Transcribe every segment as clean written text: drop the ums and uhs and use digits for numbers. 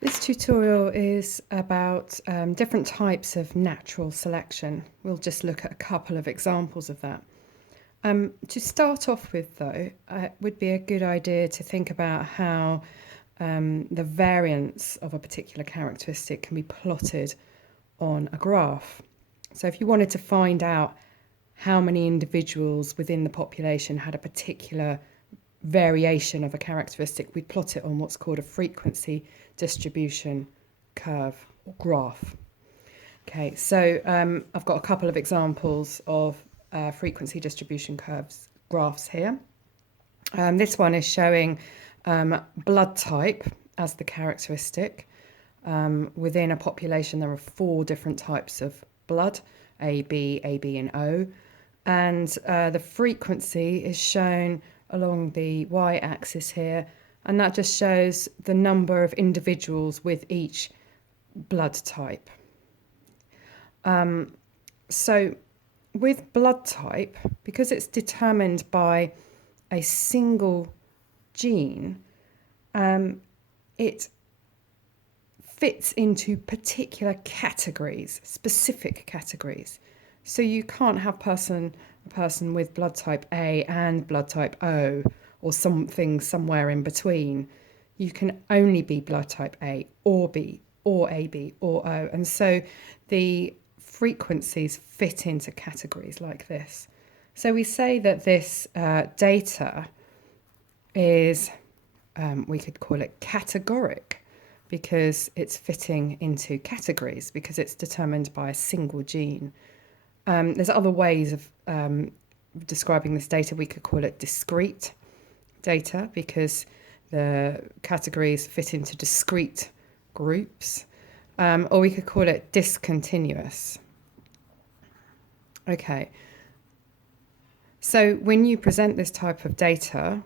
This tutorial is about different types of natural selection. We'll just look at a couple of examples of that. To start off with, though, it would be a good idea to think about how the variance of a particular characteristic can be plotted on a graph. So if you wanted to find out how many individuals within the population had a particular variation of a characteristic, we'd plot it on what's called a frequency distribution curve or graph. Okay, so I've got a couple of examples of frequency distribution graphs here. This one is showing blood type as the characteristic. Within a population, there are 4 different types of blood, AB, AB and O. And the frequency is shown along the y-axis here, and that just shows the number of individuals with each blood type. So with blood type, because it's determined by a single gene, it fits into particular categories, specific categories. So you can't have a person with blood type A and blood type O or something somewhere in between. You can only be blood type A or B or AB or O. And so the frequencies fit into categories like this. So we say that this data is, we could call it categoric, because it's fitting into categories, because it's determined by a single gene. There's other ways of describing this data. We could call it discrete data, because the categories fit into discrete groups, or we could call it discontinuous. Okay, so when you present this type of data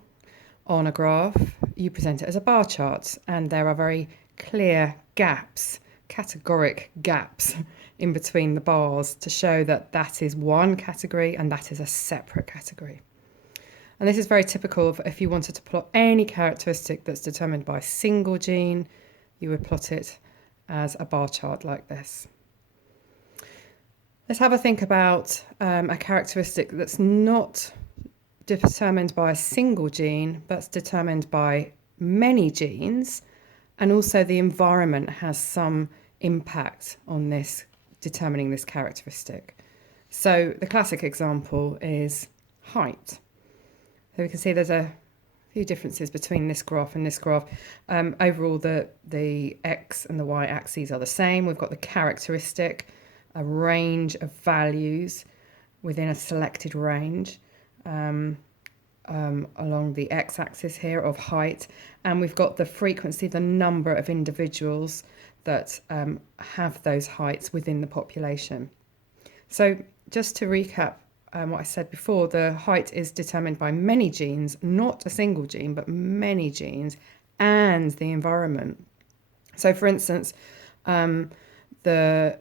on a graph, you present it as a bar chart, and there are very clear gaps, categoric gaps in between the bars to show that that is one category and that is a separate category. And this is very typical of if you wanted to plot any characteristic that's determined by a single gene, you would plot it as a bar chart like this. Let's have a think about a characteristic that's not determined by a single gene, but determined by many genes, and also the environment has some impact on this, determining this characteristic. So the classic example is height. So we can see there's a few differences between this graph and this graph. Overall, the x and the y axes are the same. We've got the characteristic, a range of values within a selected range along the x-axis here of height, and we've got the frequency, the number of individuals that have those heights within the population. So just to recap what I said before, the height is determined by many genes, not a single gene, but many genes, and the environment. So for instance, the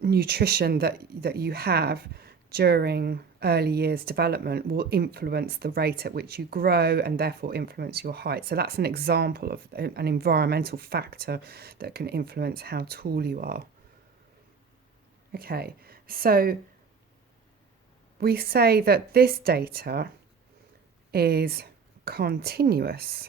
nutrition that you have during early years development will influence the rate at which you grow and therefore influence your height. So that's an example of an environmental factor that can influence how tall you are. Okay, so we say that this data is continuous.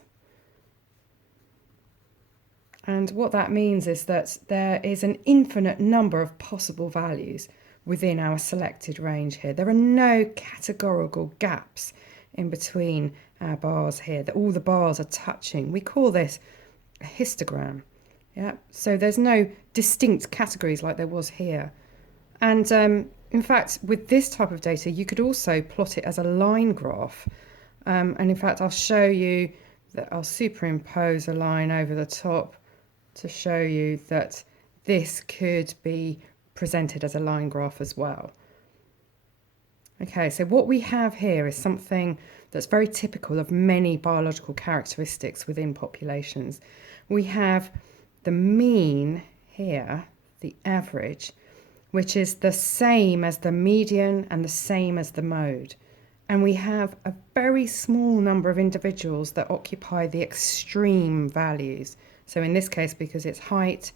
And what that means is that there is an infinite number of possible values within our selected range here. There are no categorical gaps in between our bars here, that all the bars are touching. We call this a histogram. Yeah, so there's no distinct categories like there was here. And in fact, with this type of data, you could also plot it as a line graph. And in fact, I'll show you that I'll superimpose a line over the top to show you that this could be presented as a line graph as well. Okay, so what we have here is something that's very typical of many biological characteristics within populations. We have the mean here, the average, which is the same as the median and the same as the mode. And we have a very small number of individuals that occupy the extreme values. So in this case, because it's height,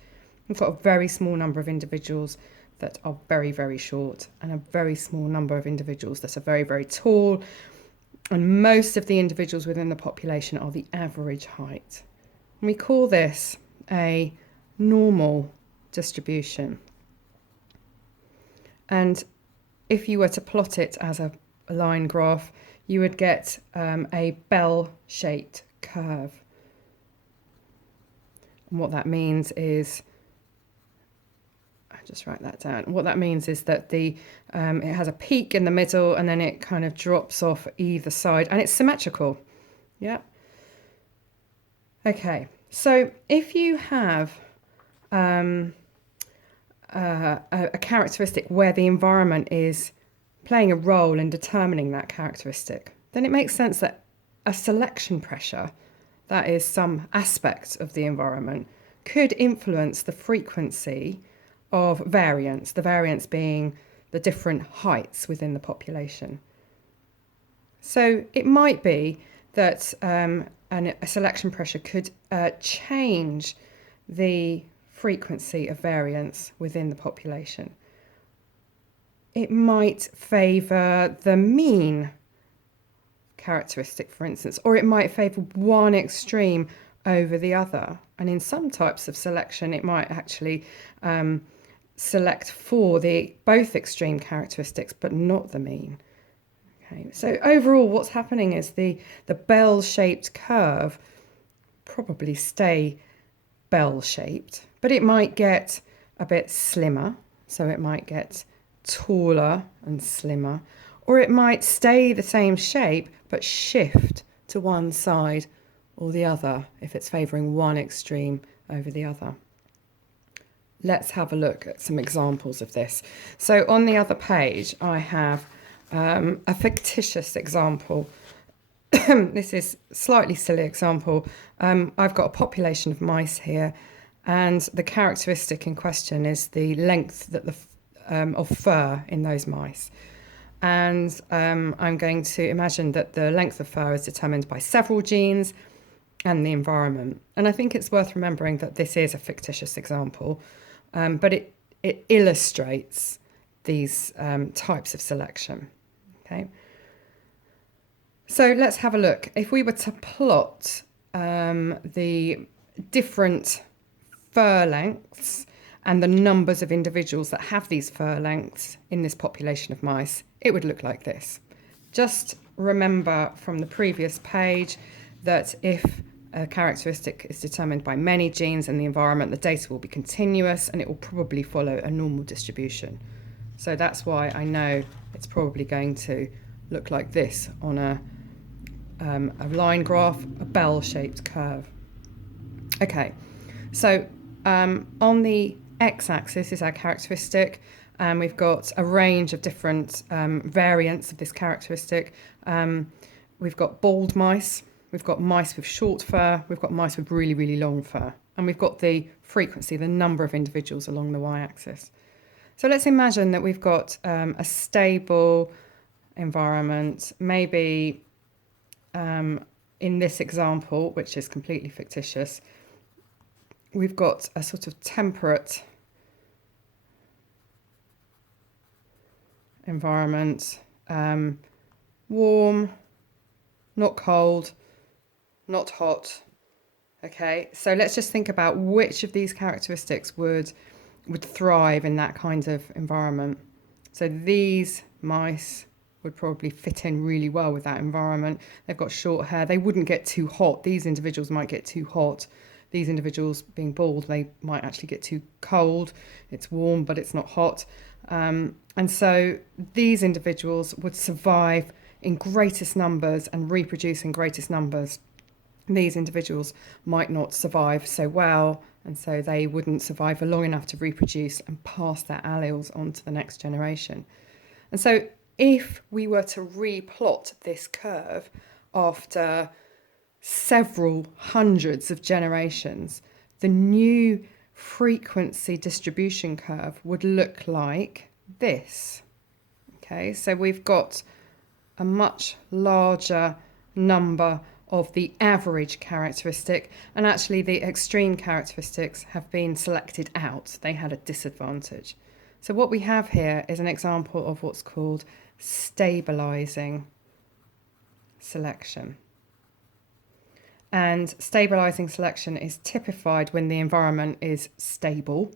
we've got a very small number of individuals that are very, very short and a very small number of individuals that are very, very tall. And most of the individuals within the population are the average height. And we call this a normal distribution. And if you were to plot it as a line graph, you would get a bell-shaped curve. And what that means is, I'll just write that down. What that means is that it has a peak in the middle and then it kind of drops off either side, and it's symmetrical. Yeah. Okay, so if you have a characteristic where the environment is playing a role in determining that characteristic, then it makes sense that a selection pressure, that is some aspect of the environment, could influence the frequency of variance, the variance being the different heights within the population. So it might be that a selection pressure could change the frequency of variance within the population. It might favour the mean characteristic, for instance, or it might favour one extreme over the other. And in some types of selection, it might actually select for both extreme characteristics, but not the mean. Okay, so overall, what's happening is the bell-shaped curve probably stay bell-shaped, but it might get a bit slimmer, so it might get taller and slimmer, or it might stay the same shape but shift to one side or the other if it's favouring one extreme over the other. Let's have a look at some examples of this. So on the other page, I have a fictitious example. This is a slightly silly example. I've got a population of mice here, and the characteristic in question is the length that of fur in those mice. And I'm going to imagine that the length of fur is determined by several genes and the environment. And I think it's worth remembering that this is a fictitious example, but it illustrates these types of selection. Okay. So let's have a look. If we were to plot the different fur lengths and the numbers of individuals that have these fur lengths in this population of mice, it would look like this. Just remember from the previous page that if a characteristic is determined by many genes in the environment, the data will be continuous and it will probably follow a normal distribution. So that's why I know it's probably going to look like this on a line graph, a bell-shaped curve. Okay, so on the x-axis is our characteristic, and we've got a range of different variants of this characteristic. We've got bald mice, we've got mice with short fur, we've got mice with really, really long fur, and we've got the frequency, the number of individuals along the y-axis. So let's imagine that we've got a stable environment, maybe in this example, which is completely fictitious, we've got a sort of temperate environment, warm, not cold, not hot. Okay, so let's just think about which of these characteristics would thrive in that kind of environment. So these mice would probably fit in really well with that environment. They've got short hair. They wouldn't get too hot. These individuals might get too hot. These individuals being bald, they might actually get too cold. It's warm, but it's not hot. And so these individuals would survive in greatest numbers and reproduce in greatest numbers. These individuals might not survive so well, and so they wouldn't survive for long enough to reproduce and pass their alleles on to the next generation. And so if we were to replot this curve after several hundreds of generations, the new frequency distribution curve would look like this. Okay, so we've got a much larger number of the average characteristic, and actually the extreme characteristics have been selected out. They had a disadvantage. So what we have here is an example of what's called stabilizing selection. And stabilizing selection is typified when the environment is stable,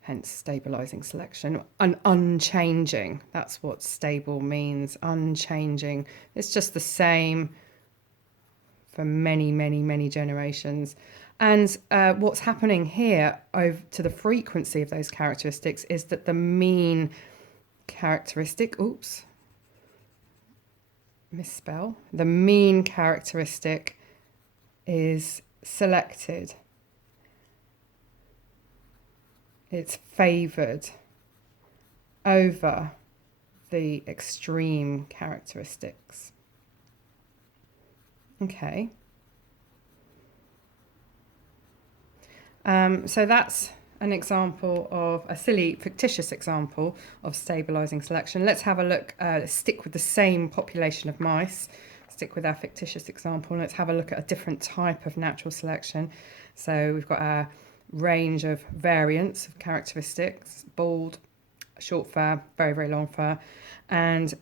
hence stabilizing selection, and unchanging. That's what stable means, unchanging. It's just the same for many, many, many generations. And what's happening here over to the frequency of those characteristics is that the mean characteristic, the mean characteristic is selected. It's favoured over the extreme characteristics. Okay. So that's an example of a silly fictitious example of stabilizing selection. Let's have a look, stick with the same population of mice, stick with our fictitious example, and let's have a look at a different type of natural selection. So we've got our range of variants of characteristics: bald, short fur, very, very long fur. And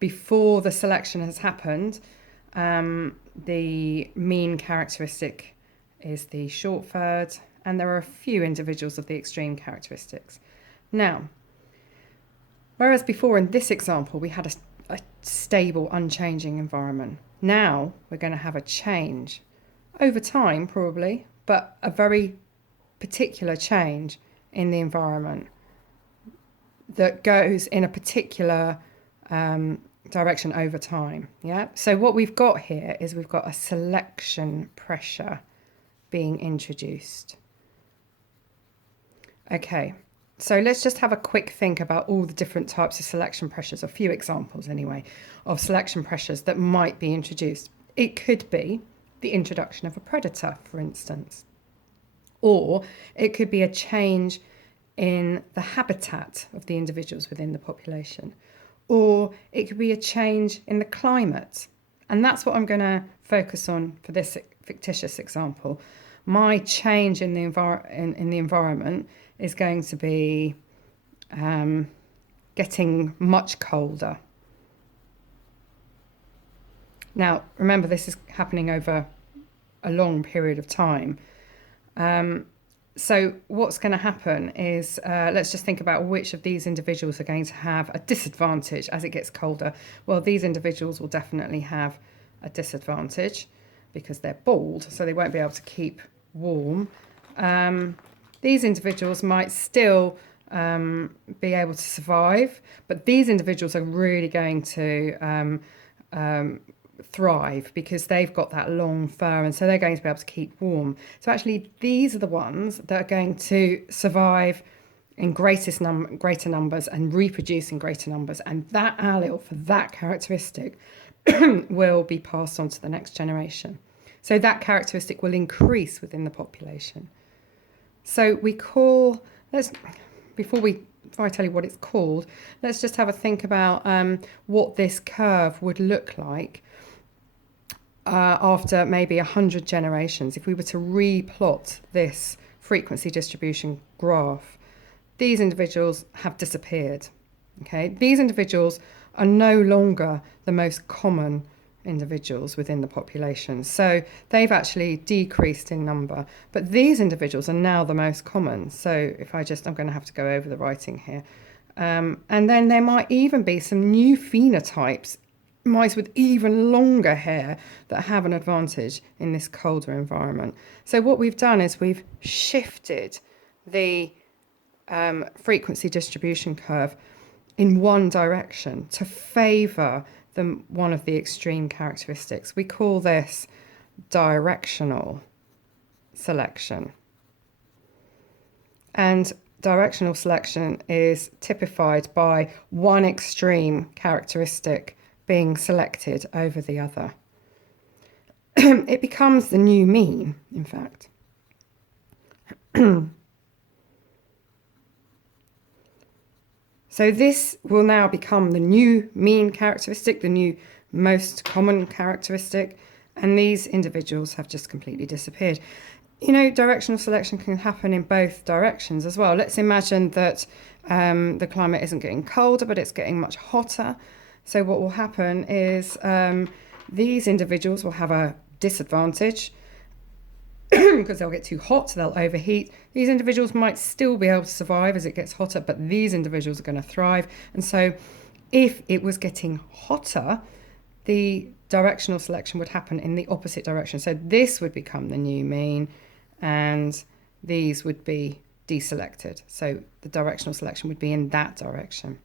before the selection has happened, the mean characteristic is the short furred, and there are a few individuals of the extreme characteristics. Now, whereas before in this example we had a stable, unchanging environment, now we're going to have a change over time probably, but a very particular change in the environment that goes in a particular direction over time. Yeah. So what we've got here is we've got a selection pressure being introduced. Okay, so let's just have a quick think about all the different types of selection pressures, a few examples anyway, of selection pressures that might be introduced. It could be the introduction of a predator, for instance, or it could be a change in the habitat of the individuals within the population, or it could be a change in the climate. And that's what I'm going to focus on for this fictitious example. My change in the environment is going to be getting much colder. Now, remember, this is happening over a long period of time. So what's going to happen is, let's just think about which of these individuals are going to have a disadvantage as it gets colder. Well, these individuals will definitely have a disadvantage because they're bald, so they won't be able to keep warm. These individuals might still be able to survive, but these individuals are really going to thrive because they've got that long fur, and so they're going to be able to keep warm. So actually these are the ones that are going to survive in greater numbers and reproduce in greater numbers, and that allele for that characteristic will be passed on to the next generation. So that characteristic will increase within the population. So we call, before I tell you what it's called, let's just have a think about what this curve would look like after maybe 100 generations. If we were to replot this frequency distribution graph, these individuals have disappeared. Okay, these individuals are no longer the most common individuals within the population, so they've actually decreased in number, but these individuals are now the most common. So if I'm going to have to go over the writing here, and then there might even be some new phenotypes, mice with even longer hair, that have an advantage in this colder environment. So what we've done is we've shifted the frequency distribution curve in one direction to favour one of the extreme characteristics. We call this directional selection. And directional selection is typified by one extreme characteristic being selected over the other. It becomes the new mean, in fact. So this will now become the new mean characteristic, the new most common characteristic, And these individuals have just completely disappeared. You know, directional selection can happen in both directions as well. Let's imagine that the climate isn't getting colder, but it's getting much hotter. So what will happen is these individuals will have a disadvantage because they'll get too hot, they'll overheat. These individuals might still be able to survive as it gets hotter, but these individuals are going to thrive. And so if it was getting hotter, the directional selection would happen in the opposite direction. So this would become the new mean, and these would be deselected. So the directional selection would be in that direction.